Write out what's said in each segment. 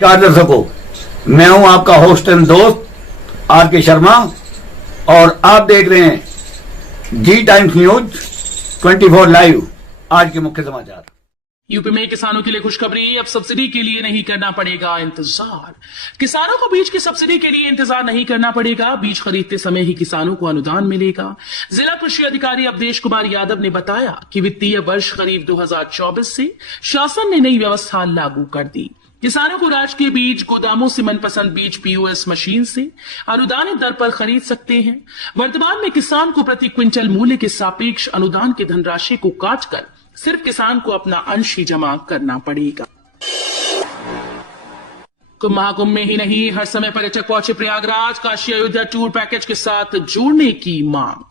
नमस्कार दर्शकों, मैं हूं आपका होस्ट एंड दोस्त आर के शर्मा और आप देख रहे हैं जी टाइम्स न्यूज 24 लाइव। आज के मुख्य समाचार। यूपी में किसानों के लिए खुशखबरी, अब सब्सिडी के लिए नहीं करना पड़ेगा इंतजार। किसानों को बीज की सब्सिडी के लिए इंतजार नहीं करना पड़ेगा। बीज खरीदते समय ही किसानों को अनुदान मिलेगा। जिला कृषि अधिकारी अवधेश कुमार यादव ने बताया कि वित्तीय वर्ष करीब 2024 से शासन ने नई व्यवस्था लागू कर दी। किसानों को राजकीय बीज गोदामों से मनपसंद बीज पीओएस मशीन से अनुदानित दर पर खरीद सकते हैं। वर्तमान में किसान को प्रति क्विंटल मूल्य के सापेक्ष अनुदान की धनराशि को काटकर सिर्फ किसान को अपना अंश ही जमा करना पड़ेगा। कुंभ महाकुंभ में ही नहीं, हर समय पर्यटक पहुंचे प्रयागराज। काशी अयोध्या टूर पैकेज के साथ जोड़ने की मांग।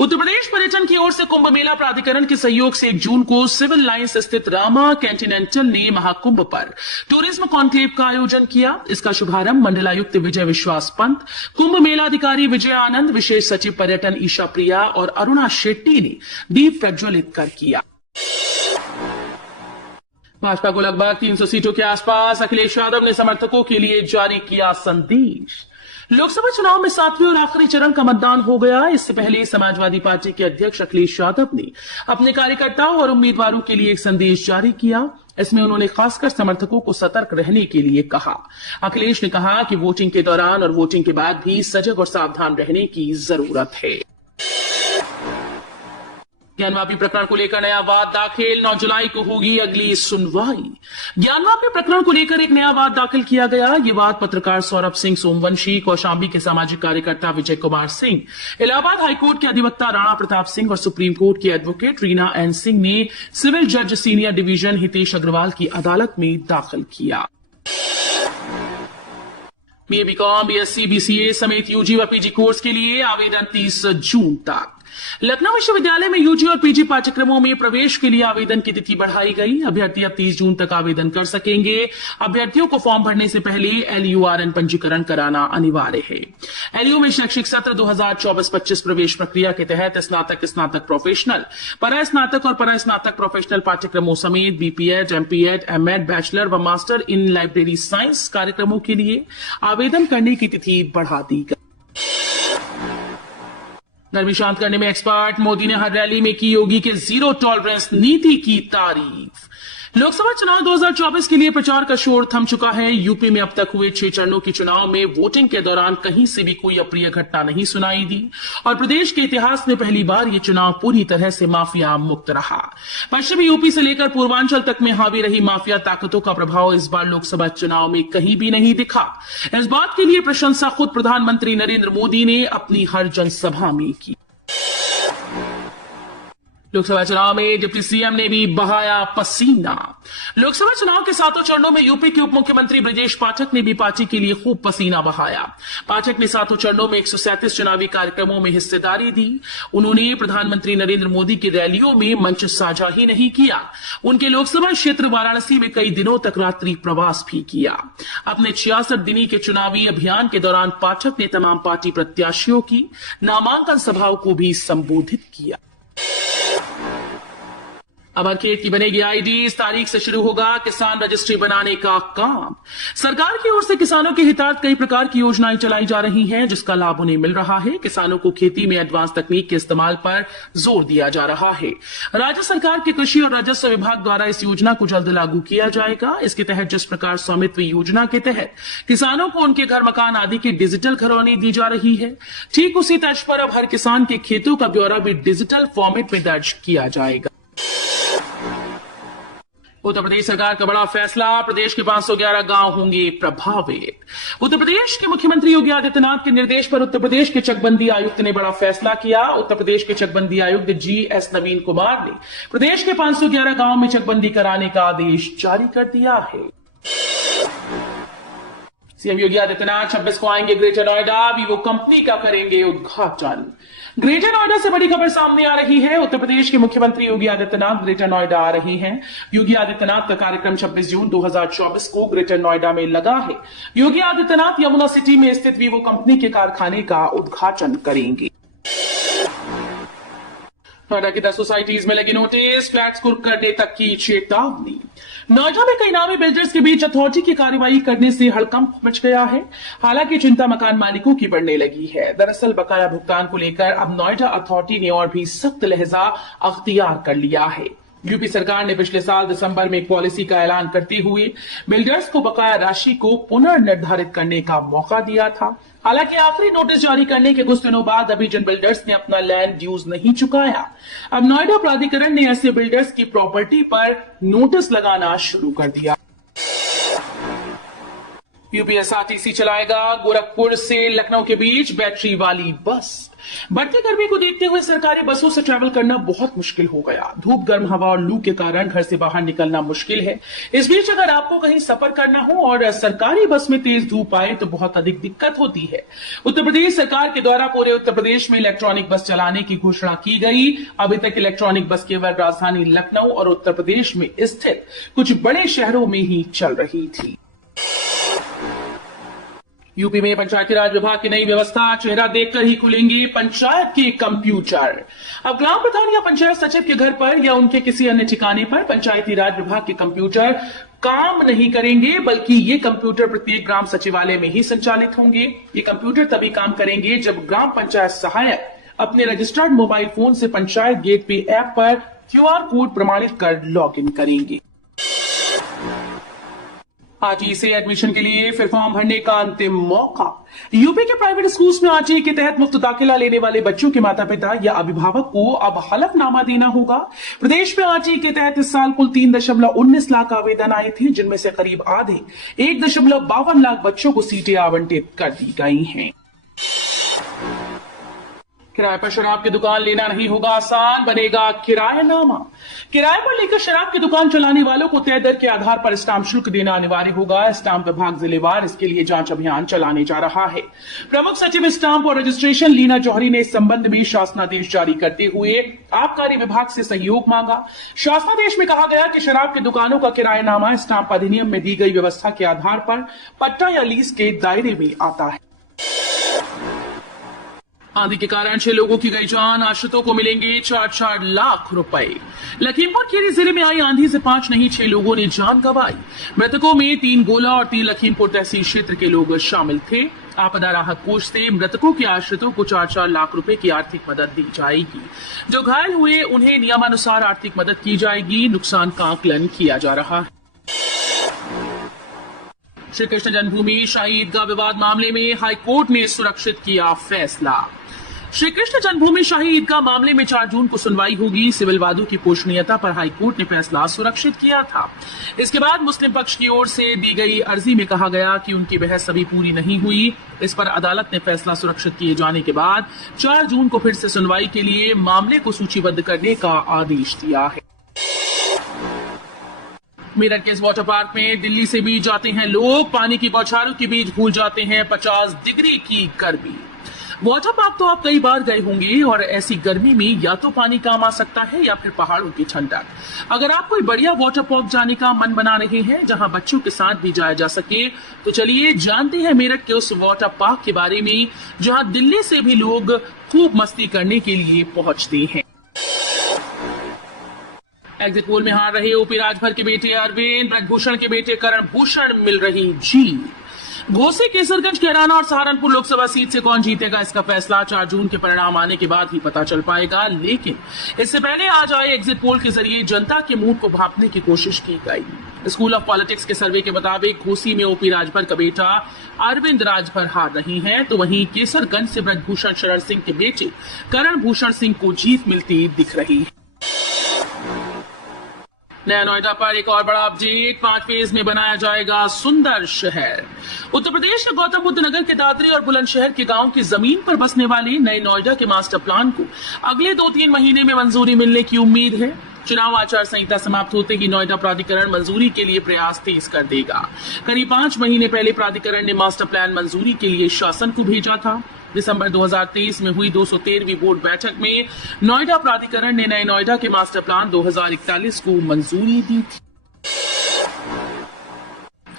उत्तर प्रदेश पर्यटन की ओर से कुंभ मेला प्राधिकरण के सहयोग से 1 जून को सिविल लाइंस स्थित रामा कैंटिनेंटल ने महाकुंभ पर टूरिज्म कॉन्क्लेव का आयोजन किया। इसका शुभारंभ मंडलायुक्त विजय विश्वास पंत, कुंभ मेला अधिकारी विजय आनंद, विशेष सचिव पर्यटन ईशा प्रिया और अरुणा शेट्टी ने दीप प्रज्वलित कर किया। भाजपा को लगभग 300 सीटों के आसपास। अखिलेश यादव ने समर्थकों के लिए जारी किया संदेश। लोकसभा चुनाव में 7वें और आखिरी चरण का मतदान हो गया। इससे पहले समाजवादी पार्टी के अध्यक्ष अखिलेश यादव ने अपने कार्यकर्ताओं और उम्मीदवारों के लिए एक संदेश जारी किया। इसमें उन्होंने खासकर समर्थकों को सतर्क रहने के लिए कहा। अखिलेश ने कहा कि वोटिंग के दौरान और वोटिंग के बाद भी सजग और सावधान रहने की जरूरत है। ज्ञानवापी प्रकरण को लेकर नया वाद दाखिल। 9 जुलाई को होगी अगली सुनवाई। ज्ञानवापी प्रकरण को लेकर एक नया वाद दाखिल किया गया। ये वाद पत्रकार सौरभ सिंह सोमवंशी, कौशाम्बी के सामाजिक कार्यकर्ता विजय कुमार सिंह, इलाहाबाद हाईकोर्ट के अधिवक्ता राणा प्रताप सिंह और सुप्रीम कोर्ट की एडवोकेट रीना एन सिंह ने सिविल जज सीनियर डिवीजन हितेश अग्रवाल की अदालत में दाखिल किया। बीए, बीकॉम, बीएससी, बीसीए समेत यूजी व पीजी कोर्स के लिए आवेदन 30 जून तक। लखनऊ विश्वविद्यालय में यूजी और पीजी पाठ्यक्रमों में प्रवेश के लिए आवेदन की तिथि बढ़ाई गई। अभ्यर्थी अब 30 जून तक आवेदन कर सकेंगे। अभ्यर्थियों को फॉर्म भरने से पहले LURN पंजीकरण कराना अनिवार्य है। LU में शैक्षिक सत्र 2024-25 प्रवेश प्रक्रिया के तहत स्नातक, स्नातक प्रोफेशनल, परास्नातक और परास्नातक प्रोफेशनल पाठ्यक्रमों समेत BPEd, MPEd, MAd, बैचलर व मास्टर इन लाइब्रेरी साइंस कार्यक्रमों के लिए आवेदन करने की तिथि बढ़ा दी गई। गर्मी शांत करने में एक्सपर्ट। मोदी ने हर रैली में की योगी के जीरो टॉलरेंस नीति की तारीफ। लोकसभा चुनाव 2024 के लिए प्रचार का शोर थम चुका है। यूपी में अब तक हुए 6 चरणों के चुनाव में वोटिंग के दौरान कहीं से भी कोई अप्रिय घटना नहीं सुनाई दी और प्रदेश के इतिहास में पहली बार ये चुनाव पूरी तरह से माफिया मुक्त रहा। पश्चिमी यूपी से लेकर पूर्वांचल तक में हावी रही माफिया ताकतों का प्रभाव इस बार लोकसभा चुनाव में कहीं भी नहीं दिखा। इस बात के लिए प्रशंसा खुद प्रधानमंत्री नरेंद्र मोदी ने अपनी हर जनसभा में की। लोकसभा चुनाव में डिप्टी सीएम ने भी बहाया पसीना। लोकसभा चुनाव के 7 चरणों में यूपी के उप मुख्यमंत्री ब्रजेश पाठक ने भी पार्टी के लिए खूब पसीना बहाया। पाठक ने 7 चरणों में 137 चुनावी कार्यक्रमों में हिस्सेदारी दी। उन्होंने प्रधानमंत्री नरेंद्र मोदी की रैलियों में मंच साझा ही नहीं किया, उनके लोकसभा क्षेत्र वाराणसी में कई दिनों तक रात्रि प्रवास भी किया। अपने 66 दिनी के चुनावी अभियान के दौरान पाठक ने तमाम पार्टी प्रत्याशियों की नामांकन सभाओं को भी संबोधित किया। अमरखेड की बनेगी आईडी। इस तारीख से शुरू होगा किसान रजिस्ट्री बनाने का काम। सरकार की ओर से किसानों के हितार्थ कई प्रकार की योजनाएं चलाई जा रही हैं, जिसका लाभ उन्हें मिल रहा है। किसानों को खेती में एडवांस तकनीक के इस्तेमाल पर जोर दिया जा रहा है। राज्य सरकार के कृषि और राजस्व विभाग द्वारा इस योजना को जल्द लागू किया जाएगा। इसके तहत जिस प्रकार स्वामित्व योजना के तहत किसानों को उनके घर, मकान आदि की डिजिटल खरौनी दी जा रही है, ठीक उसी तर्ज पर अब हर किसान के खेतों का ब्यौरा भी डिजिटल फॉर्मेट में दर्ज किया जाएगा। उत्तर प्रदेश सरकार का बड़ा फैसला। प्रदेश के 511 गांव होंगे प्रभावित। उत्तर प्रदेश के मुख्यमंत्री योगी आदित्यनाथ के निर्देश पर उत्तर प्रदेश के चकबंदी आयुक्त ने बड़ा फैसला किया। उत्तर प्रदेश के चकबंदी आयुक्त GS नवीन कुमार ने प्रदेश के 511 गांव में चकबंदी कराने का आदेश जारी कर दिया है। सीएम योगी आदित्यनाथ 26 को आएंगे ग्रेटर नोएडा। वीवो कंपनी का करेंगे उद्घाटन। ग्रेटर नोएडा से बड़ी खबर सामने आ रही है। उत्तर प्रदेश के मुख्यमंत्री योगी आदित्यनाथ ग्रेटर नोएडा आ रहे हैं। योगी आदित्यनाथ का कार्यक्रम 26 जून 2024 को ग्रेटर नोएडा में लगा है। योगी आदित्यनाथ यमुना सिटी में स्थित वीवो कंपनी के कारखाने का उद्घाटन करेंगे। नोएडा की 10 सोसाइटीज में लगी नोटिस, फ्लैट्स कुर्क करने तक की चेतावनी। नोएडा में कई नामी बिल्डर्स के बीच अथॉरिटी की कार्रवाई करने से हड़कंप मच गया है। हालांकि चिंता मकान मालिकों की बढ़ने लगी है। दरअसल बकाया भुगतान को लेकर अब नोएडा अथॉरिटी ने और भी सख्त लहजा अख्तियार कर लिया है। यूपी सरकार ने पिछले साल दिसंबर में एक पॉलिसी का ऐलान करते हुए बिल्डर्स को बकाया राशि को पुनर्निर्धारित करने का मौका दिया था। हालांकि आखिरी नोटिस जारी करने के कुछ दिनों बाद अभी जिन बिल्डर्स ने अपना लैंड ड्यूज नहीं चुकाया, अब नोएडा प्राधिकरण ने ऐसे बिल्डर्स की प्रॉपर्टी पर नोटिस लगाना शुरू कर दिया। यूपीएसआरटीसी चलाएगा गोरखपुर से लखनऊ के बीच बैटरी वाली बस। बढ़ती गर्मी को देखते हुए सरकारी बसों से ट्रैवल करना बहुत मुश्किल हो गया। धूप, गर्म हवा और लू के कारण घर से बाहर निकलना मुश्किल है। इस बीच अगर आपको कहीं सफर करना हो और सरकारी बस में तेज धूप आए तो बहुत अधिक दिक्कत होती है। उत्तर प्रदेश सरकार के द्वारा पूरे उत्तर प्रदेश में इलेक्ट्रॉनिक बस चलाने की घोषणा की गई। अभी तक इलेक्ट्रॉनिक बस केवल राजधानी लखनऊ और उत्तर प्रदेश में स्थित कुछ बड़े शहरों में ही चल रही थी। यूपी में पंचायती राज विभाग की नई व्यवस्था, चेहरा देखकर ही खुलेंगे पंचायत के कंप्यूटर। अब ग्राम प्रधान या पंचायत सचिव के घर पर या उनके किसी अन्य ठिकाने पर पंचायती राज विभाग के कंप्यूटर काम नहीं करेंगे, बल्कि ये कंप्यूटर प्रत्येक ग्राम सचिवालय में ही संचालित होंगे। ये कंप्यूटर तभी काम करेंगे जब ग्राम पंचायत सहायक अपने रजिस्टर्ड मोबाइल फोन से पंचायत गेट पे ऐप पर QR कोड प्रमाणित कर लॉग इन करेंगे। आरटीई से एडमिशन के लिए फिर फॉर्म भरने का अंतिम मौका। यूपी के प्राइवेट स्कूल्स में आरटीई के तहत मुफ्त दाखिला लेने वाले बच्चों के माता पिता या अभिभावक को अब हलफनामा देना होगा। प्रदेश में आरटीई के तहत इस साल कुल 3.19 लाख आवेदन आए थे, जिनमें से करीब आधे 1.52 लाख बच्चों को सीटें आवंटित कर दी गई हैं। किराए पर शराब की दुकान लेना नहीं होगा आसान, बनेगा किरायानामा। किराए पर लेकर शराब की दुकान चलाने वालों को तय दर के आधार पर स्टाम्प शुल्क देना अनिवार्य होगा। स्टाम्प विभाग जिलेवार इसके लिए जांच अभियान चलाने जा रहा है। प्रमुख सचिव स्टाम्प और रजिस्ट्रेशन लीना जौहरी ने इस संबंध में शासनादेश जारी करते हुए आबकारी विभाग से सहयोग मांगा। शासनादेश में कहा गया कि शराब की दुकानों का किरायानामा स्टाम्प अधिनियम में दी गई व्यवस्था के आधार पर पट्टा या लीज के दायरे में आता है। आंधी के कारण 6 लोगों की गई जान, आश्रितों को मिलेंगे 4-4 लाख रुपए। लखीमपुर खीरी जिले में आई आंधी से 5 नहीं 6 लोगों ने जान गंवाई। मृतकों में 3 गोला और 3 लखीमपुर तहसील क्षेत्र के लोग शामिल थे। आपदा राहत कोष से मृतकों के आश्रितों को 4-4 लाख रुपए की आर्थिक मदद दी जाएगी। जो घायल हुए उन्हें नियमानुसार आर्थिक मदद की जाएगी। नुकसान का आकलन किया जा रहा है। श्री कृष्ण जन्मभूमि शाही ईदगाह विवाद मामले में हाईकोर्ट ने सुरक्षित किया फैसला। श्री कृष्ण जन्मभूमि शाही ईदगाह मामले में 4 जून को सुनवाई होगी। सिविल वादों की पोषणीयता पर हाईकोर्ट ने फैसला सुरक्षित किया था। इसके बाद मुस्लिम पक्ष की ओर से दी गई अर्जी में कहा गया कि उनकी बहस अभी पूरी नहीं हुई। इस पर अदालत ने फैसला सुरक्षित किए जाने के बाद 4 जून को फिर से सुनवाई के लिए मामले को सूचीबद्ध करने का आदेश दिया है। मेरठ के इस वाटर पार्क में दिल्ली से भी जाते हैं लोग, पानी की बौछारों के बीच भूल जाते हैं 50 डिग्री की गर्मी। वाटर पार्क तो आप कई बार गए होंगे और ऐसी गर्मी में या तो पानी काम आ सकता है या फिर पहाड़ों की ठंडक। अगर आप कोई बढ़िया वाटर पार्क जाने का मन बना रहे हैं जहां बच्चों के साथ भी जाया जा सके, तो चलिए जानते हैं मेरठ के उस वाटर पार्क के बारे में जहां दिल्ली से भी लोग खूब मस्ती करने के लिए पहुंचते हैं। एग्जिट पोल में हार रहे ओपी राजभर के बेटे अरविंद, ब्रजभूषण के बेटे करण भूषण मिल रही जीत। घोसी, केसरगंज, कैराना और सहारनपुर लोकसभा सीट से कौन जीतेगा इसका फैसला 4 जून के परिणाम आने के बाद ही पता चल पाएगा। लेकिन इससे पहले आज आए एग्जिट पोल के जरिए जनता के मूड को भांपने की कोशिश की गई। स्कूल ऑफ पॉलिटिक्स के सर्वे के मुताबिक घोसी में ओपी राजभर का बेटा अरविंद राजभर हार रही हैं, तो वहीं केसरगंज से ब्रजभूषण शरण सिंह के बेटे करण भूषण सिंह को जीत मिलती दिख रही है। नया नोएडा पर एक और बड़ा अपडेट, 5 फेज में बनाया जाएगा सुंदर शहर। उत्तर प्रदेश के गौतम बुद्ध नगर के दादरी और बुलंदशहर के गांव की जमीन पर बसने वाले नए नोएडा के मास्टर प्लान को अगले 2-3 महीने में मंजूरी मिलने की उम्मीद है। चुनाव आचार संहिता समाप्त होते ही नोएडा प्राधिकरण मंजूरी के लिए प्रयास तेज कर देगा। करीब 5 महीने पहले प्राधिकरण ने मास्टर प्लान मंजूरी के लिए शासन को भेजा था। दिसंबर 2023 में हुई 213वीं बोर्ड बैठक में नोएडा प्राधिकरण ने नए नोएडा के मास्टर प्लान 2041 को मंजूरी दी थी।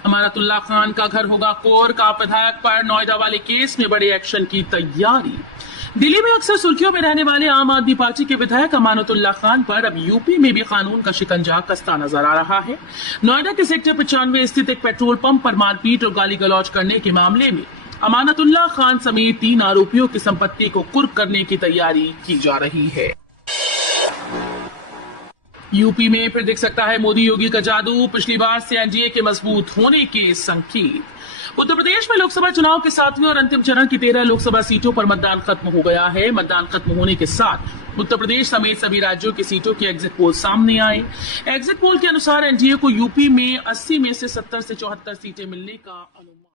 अमानतुल्लाह खान का घर होगा कोर्क, आप विधायक पर नोएडा वाले केस में बड़े एक्शन की तैयारी। दिल्ली में अक्सर सुर्खियों में रहने वाले आम आदमी पार्टी के विधायक अमानतुल्लाह खान पर अब यूपी में भी कानून का शिकंजा कसता नजर आ रहा है। नोएडा के सेक्टर 95 स्थित एक पेट्रोल पंप पर मारपीट और गाली गलौज करने के मामले में अमानतुल्लाह खान समेत 3 आरोपियों की संपत्ति को कुर्क करने की तैयारी की जा रही है। यूपी में फिर दिख सकता है मोदी योगी का जादू, पिछली बार से एनडीए के मजबूत होने के संकेत। उत्तर प्रदेश में लोकसभा चुनाव के 7वें और अंतिम चरण की 13 लोकसभा सीटों पर मतदान खत्म हो गया है। मतदान खत्म होने के साथ उत्तर प्रदेश समेत सभी राज्यों की सीटों के एग्जिट पोल सामने आए। एग्जिट पोल के अनुसार एनडीए को यूपी में 80 में से 70 से 74 सीटें मिलने का अनुमान